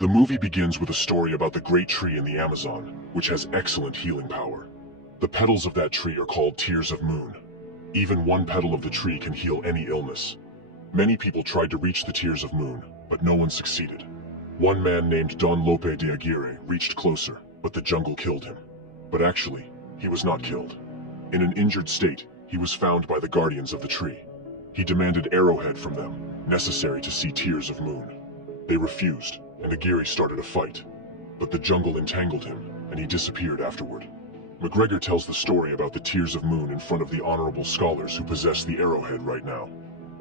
The movie begins with a story about the great tree in the Amazon, which has excellent healing power. The petals of that tree are called tears of moon. Even one petal of the tree can heal any illness. Many people tried to reach the tears of moon, but no one succeeded. One man named Don Lope de Aguirre reached closer, but the jungle killed him. But actually, he was not killed. In an injured state, he was found by the guardians of the tree. He demanded arrowhead from them, necessary to see tears of moon. They refused, and Aguirre started a fight. But the jungle entangled him, and he disappeared afterward. McGregor tells the story about the tears of moon in front of the honorable scholars who possess the arrowhead right now.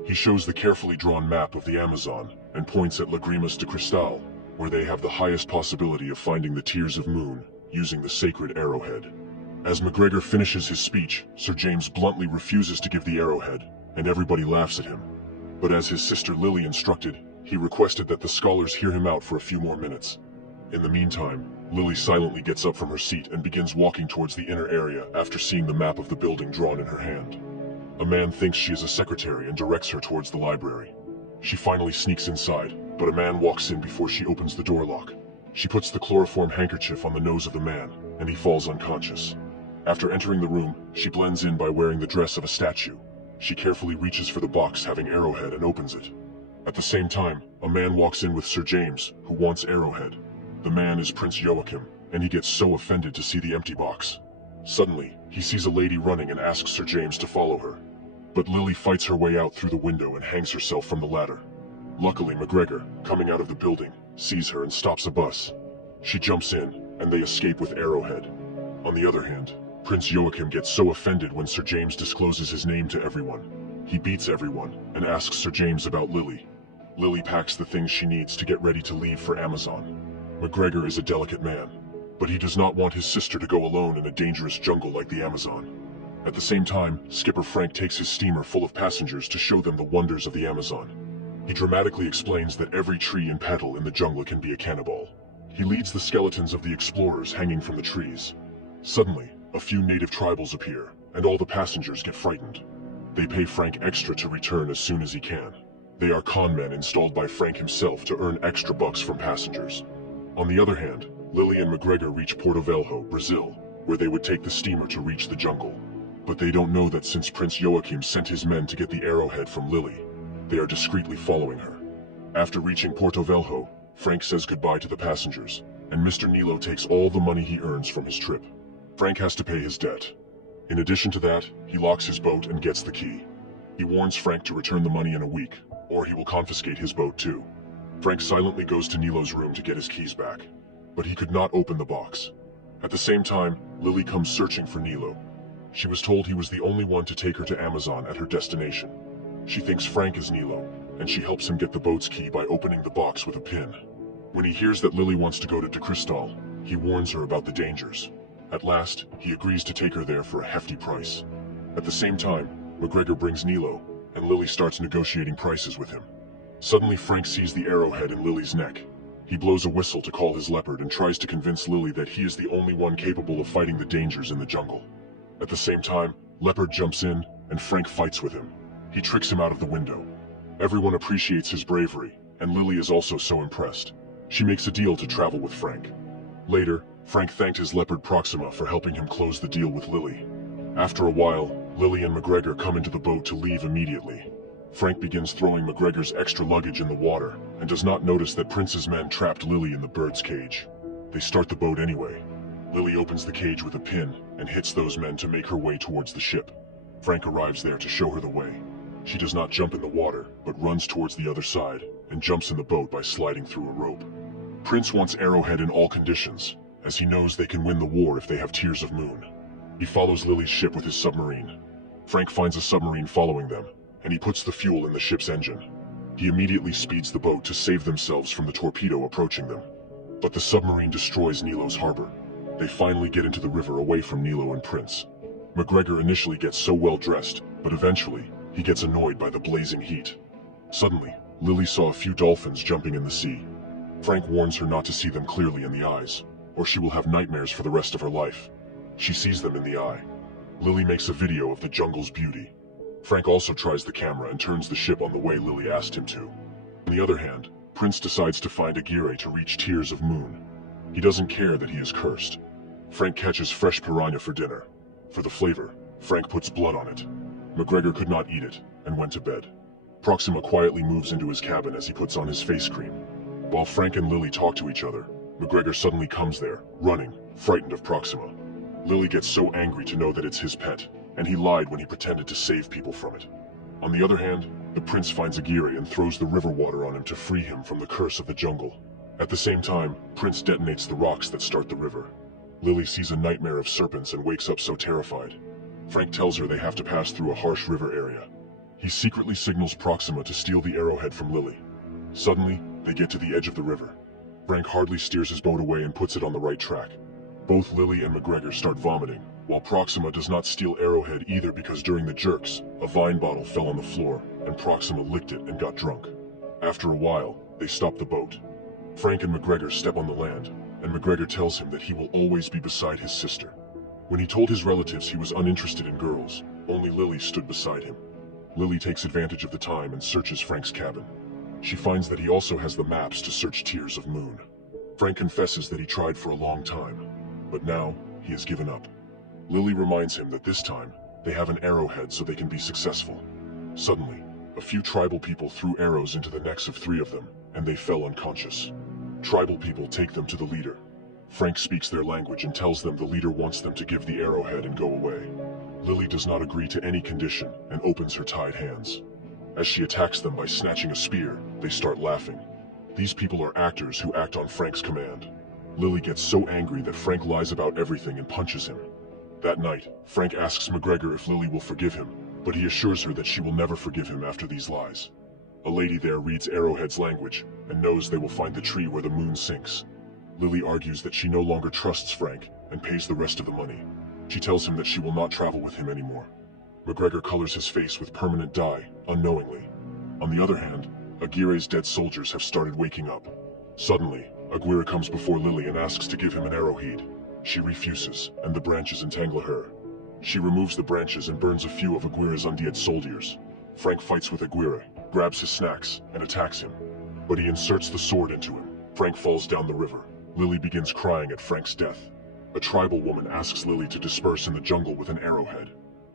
He shows the carefully drawn map of the Amazon, and points at Lagrimas de Cristal, where they have the highest possibility of finding the tears of moon, using the sacred arrowhead. As McGregor finishes his speech, Sir James bluntly refuses to give the arrowhead, and everybody laughs at him. But as his sister Lily instructed, he requested that the scholars hear him out for a few more minutes. In the meantime, Lily silently gets up from her seat and begins walking towards the inner area after seeing the map of the building drawn in her hand. A man thinks she is a secretary and directs her towards the library. She finally sneaks inside, but a man walks in before she opens the door lock. She puts the chloroform handkerchief on the nose of the man, and he falls unconscious. After entering the room, she blends in by wearing the dress of a statue. She carefully reaches for the box having arrowhead and opens it. At the same time, a man walks in with Sir James, who wants arrowhead. The man is Prince Joachim, and he gets so offended to see the empty box. Suddenly, he sees a lady running and asks Sir James to follow her. But Lily fights her way out through the window and hangs herself from the ladder. Luckily, McGregor, coming out of the building, sees her and stops a bus. She jumps in, and they escape with arrowhead. On the other hand, Prince Joachim gets so offended when Sir James discloses his name to everyone. He beats everyone, and asks Sir James about Lily. Lily packs the things she needs to get ready to leave for Amazon. McGregor is a delicate man, but he does not want his sister to go alone in a dangerous jungle like the Amazon. At the same time, Skipper Frank takes his steamer full of passengers to show them the wonders of the Amazon. He dramatically explains that every tree and petal in the jungle can be a cannibal. He leads the skeletons of the explorers hanging from the trees. Suddenly, a few native tribals appear, and all the passengers get frightened. They pay Frank extra to return as soon as he can. They are con men installed by Frank himself to earn extra bucks from passengers. On the other hand, Lily and McGregor reach Porto Velho, Brazil, where they would take the steamer to reach the jungle. But they don't know that since Prince Joachim sent his men to get the arrowhead from Lily, they are discreetly following her. After reaching Porto Velho, Frank says goodbye to the passengers, and Mr. Nilo takes all the money he earns from his trip. Frank has to pay his debt. In addition to that, he locks his boat and gets the key. He warns Frank to return the money in a week, or he will confiscate his boat too. Frank silently goes to Nilo's room to get his keys back, but he could not open the box. At the same time, Lily comes searching for Nilo. She was told he was the only one to take her to Amazon at her destination. She thinks Frank is Nilo, and she helps him get the boat's key by opening the box with a pin. When he hears that Lily wants to go to De Cristal, he warns her about the dangers. At last, he agrees to take her there for a hefty price. At the same time, McGregor brings Nilo, and Lily starts negotiating prices with him. Suddenly Frank sees the arrowhead in Lily's neck. He blows a whistle to call his leopard and tries to convince Lily that he is the only one capable of fighting the dangers in the jungle. At the same time, Leopard jumps in, and Frank fights with him. He tricks him out of the window. Everyone appreciates his bravery, and Lily is also so impressed. She makes a deal to travel with Frank. Later, Frank thanked his leopard Proxima for helping him close the deal with Lily. After a while, Lily and McGregor come into the boat to leave immediately. Frank begins throwing McGregor's extra luggage in the water, and does not notice that Prince's men trapped Lily in the bird's cage. They start the boat anyway. Lily opens the cage with a pin, and hits those men to make her way towards the ship. Frank arrives there to show her the way. She does not jump in the water, but runs towards the other side, and jumps in the boat by sliding through a rope. Prince wants arrowhead in all conditions, as he knows they can win the war if they have tears of moon. He follows Lily's ship with his submarine. Frank finds a submarine following them, and he puts the fuel in the ship's engine. He immediately speeds the boat to save themselves from the torpedo approaching them. But the submarine destroys Nilo's harbor. They finally get into the river away from Nilo and Prince. McGregor initially gets so well dressed, but eventually, he gets annoyed by the blazing heat. Suddenly, Lily saw a few dolphins jumping in the sea. Frank warns her not to see them clearly in the eyes, or she will have nightmares for the rest of her life. She sees them in the eye. Lily makes a video of the jungle's beauty. Frank also tries the camera and turns the ship on the way Lily asked him to. On the other hand, Prince decides to find Aguirre to reach Tears of Moon. He doesn't care that he is cursed. Frank catches fresh piranha for dinner. For the flavor, Frank puts blood on it. McGregor could not eat it, and went to bed. Proxima quietly moves into his cabin as he puts on his face cream. While Frank and Lily talk to each other, McGregor suddenly comes there, running, frightened of Proxima. Lily gets so angry to know that it's his pet, and he lied when he pretended to save people from it. On the other hand, the prince finds Aguirre and throws the river water on him to free him from the curse of the jungle. At the same time, Prince detonates the rocks that start the river. Lily sees a nightmare of serpents and wakes up so terrified. Frank tells her they have to pass through a harsh river area. He secretly signals Proxima to steal the arrowhead from Lily. Suddenly, they get to the edge of the river. Frank hardly steers his boat away and puts it on the right track. Both Lily and McGregor start vomiting, while Proxima does not steal Arrowhead either because during the jerks, a wine bottle fell on the floor, and Proxima licked it and got drunk. After a while, they stop the boat. Frank and McGregor step on the land, and McGregor tells him that he will always be beside his sister. When he told his relatives he was uninterested in girls, only Lily stood beside him. Lily takes advantage of the time and searches Frank's cabin. She finds that he also has the maps to search Tears of Moon. Frank confesses that he tried for a long time, but now he has given up. Lily reminds him that this time, they have an arrowhead so they can be successful. Suddenly, a few tribal people threw arrows into the necks of 3 of them, and they fell unconscious. Tribal people take them to the leader. Frank speaks their language and tells them the leader wants them to give the arrowhead and go away. Lily does not agree to any condition and opens her tied hands. As she attacks them by snatching a spear, they start laughing. These people are actors who act on Frank's command. Lily gets so angry that Frank lies about everything and punches him. That night, Frank asks McGregor if Lily will forgive him, but he assures her that she will never forgive him after these lies. A lady there reads Arrowhead's language and knows they will find the tree where the moon sinks. Lily argues that she no longer trusts Frank and pays the rest of the money. She tells him that she will not travel with him anymore. McGregor colors his face with permanent dye, unknowingly. On the other hand, Aguirre's dead soldiers have started waking up. Suddenly, Aguirre comes before Lily and asks to give him an arrowhead. She refuses, and the branches entangle her. She removes the branches and burns a few of Aguirre's undead soldiers. Frank fights with Aguirre, grabs his snacks, and attacks him. But he inserts the sword into him. Frank falls down the river. Lily begins crying at Frank's death. A tribal woman asks Lily to disperse in the jungle with an arrowhead.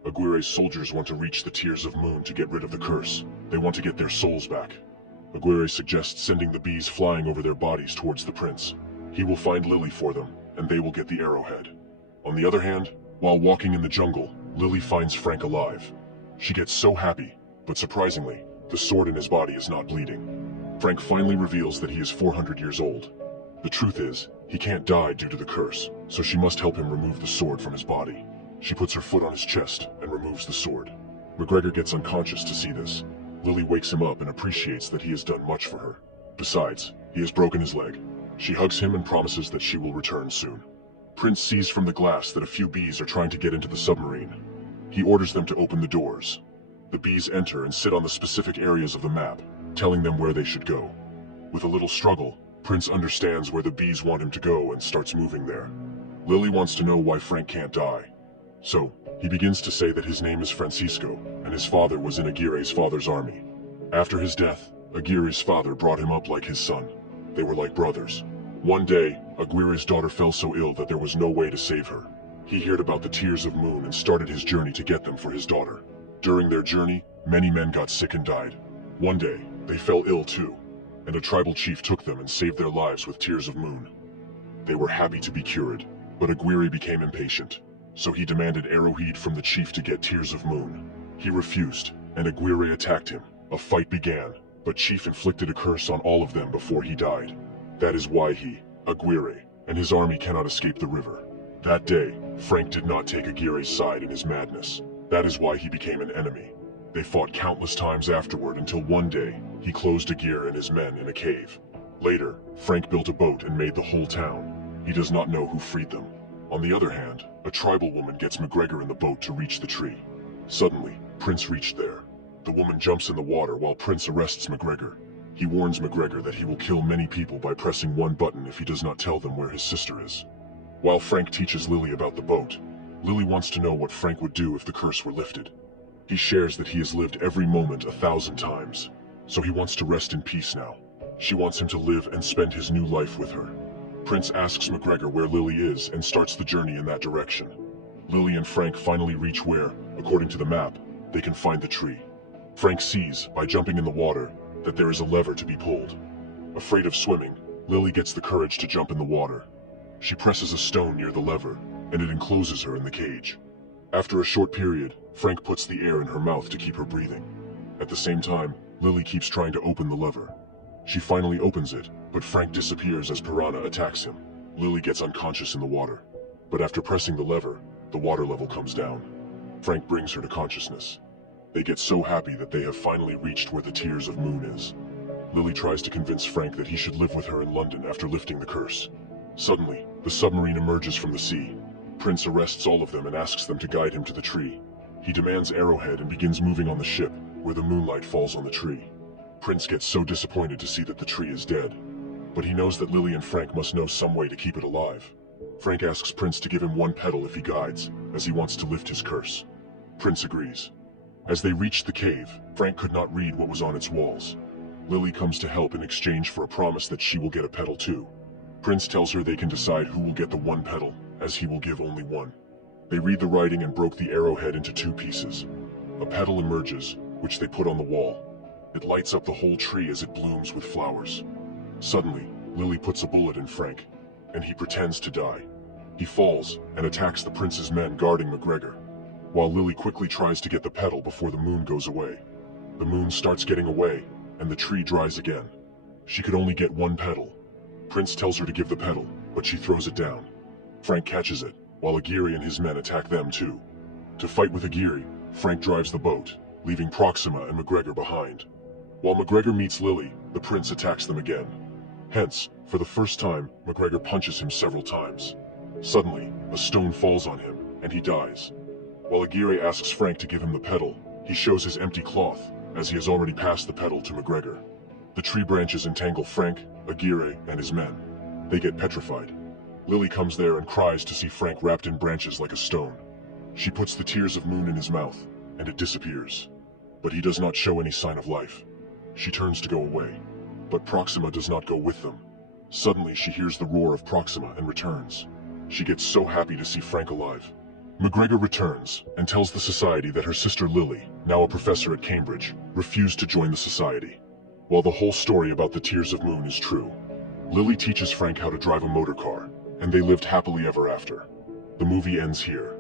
Aguirre's soldiers want to reach the Tears of Moon to get rid of the curse. They want to get their souls back. Aguirre suggests sending the bees flying over their bodies towards the prince. He will find Lily for them, and they will get the arrowhead. On the other hand, while walking in the jungle, Lily finds Frank alive. She gets so happy, but surprisingly, the sword in his body is not bleeding. Frank finally reveals that he is 400 years old. The truth is, he can't die due to the curse, so she must help him remove the sword from his body. She puts her foot on his chest and removes the sword. McGregor gets unconscious to see this. Lily wakes him up and appreciates that he has done much for her. Besides, he has broken his leg. She hugs him and promises that she will return soon. Prince sees from the glass that a few bees are trying to get into the submarine. He orders them to open the doors. The bees enter and sit on the specific areas of the map, telling them where they should go. With a little struggle, Prince understands where the bees want him to go and starts moving there. Lily wants to know why Frank can't die. So, he begins to say that his name is Francisco, and his father was in Aguirre's father's army. After his death, Aguirre's father brought him up like his son. They were like brothers. One day, Aguirre's daughter fell so ill that there was no way to save her. He heard about the Tears of Moon and started his journey to get them for his daughter. During their journey, many men got sick and died. One day, they fell ill too, and a tribal chief took them and saved their lives with Tears of Moon. They were happy to be cured, but Aguirre became impatient. So he demanded arrowhead from the chief to get Tears of Moon. He refused, and Aguirre attacked him. A fight began, but Chief inflicted a curse on all of them before he died. That is why he, Aguirre, and his army cannot escape the river. That day, Frank did not take Aguirre's side in his madness. That is why he became an enemy. They fought countless times afterward until one day, he closed Aguirre and his men in a cave. Later, Frank built a boat and made the whole town. He does not know who freed them. On the other hand, a tribal woman gets McGregor in the boat to reach the tree. Suddenly, Prince reached there. The woman jumps in the water while Prince arrests McGregor. He warns McGregor that he will kill many people by pressing one button if he does not tell them where his sister is. While Frank teaches Lily about the boat, Lily wants to know what Frank would do if the curse were lifted. He shares that he has lived every moment 1,000 times, so he wants to rest in peace now. She wants him to live and spend his new life with her. Prince asks McGregor where Lily is and starts the journey in that direction. Lily and Frank finally reach where, according to the map, they can find the tree. Frank sees, by jumping in the water, that there is a lever to be pulled. Afraid of swimming, Lily gets the courage to jump in the water. She presses a stone near the lever, and it encloses her in the cage. After a short period, Frank puts the air in her mouth to keep her breathing. At the same time, Lily keeps trying to open the lever. She finally opens it, but Frank disappears as Piranha attacks him. Lily gets unconscious in the water. But after pressing the lever, the water level comes down. Frank brings her to consciousness. They get so happy that they have finally reached where the Tears of Moon is. Lily tries to convince Frank that he should live with her in London after lifting the curse. Suddenly, the submarine emerges from the sea. Prince arrests all of them and asks them to guide him to the tree. He demands Arrowhead and begins moving on the ship, where the moonlight falls on the tree. Prince gets so disappointed to see that the tree is dead. But he knows that Lily and Frank must know some way to keep it alive. Frank asks Prince to give him one petal if he guides, as he wants to lift his curse. Prince agrees. As they reach the cave, Frank could not read what was on its walls. Lily comes to help in exchange for a promise that she will get a petal too. Prince tells her they can decide who will get the one petal, as he will give only one. They read the writing and broke the arrowhead into two pieces. A petal emerges, which they put on the wall. It lights up the whole tree as it blooms with flowers. Suddenly, Lily puts a bullet in Frank, and he pretends to die. He falls and attacks the prince's men guarding McGregor, while Lily quickly tries to get the petal before the moon goes away. The moon starts getting away, and the tree dries again. She could only get one petal. Prince tells her to give the petal, but she throws it down. Frank catches it, while Aguirre and his men attack them too. To fight with Aguirre, Frank drives the boat, leaving Proxima and McGregor behind. While McGregor meets Lily, the prince attacks them again. Hence, for the first time, McGregor punches him several times. Suddenly, a stone falls on him, and he dies. While Aguirre asks Frank to give him the petal, he shows his empty cloth, as he has already passed the petal to McGregor. The tree branches entangle Frank, Aguirre, and his men. They get petrified. Lily comes there and cries to see Frank wrapped in branches like a stone. She puts the Tears of Moon in his mouth, and it disappears. But he does not show any sign of life. She turns to go away, but Proxima does not go with them. Suddenly she hears the roar of Proxima and returns. She gets so happy to see Frank alive. McGregor returns and tells the society that her sister Lily, now a professor at Cambridge, refused to join the society. While the whole story about the Tears of Moon is true, Lily teaches Frank how to drive a motor car, and they lived happily ever after. The movie ends here.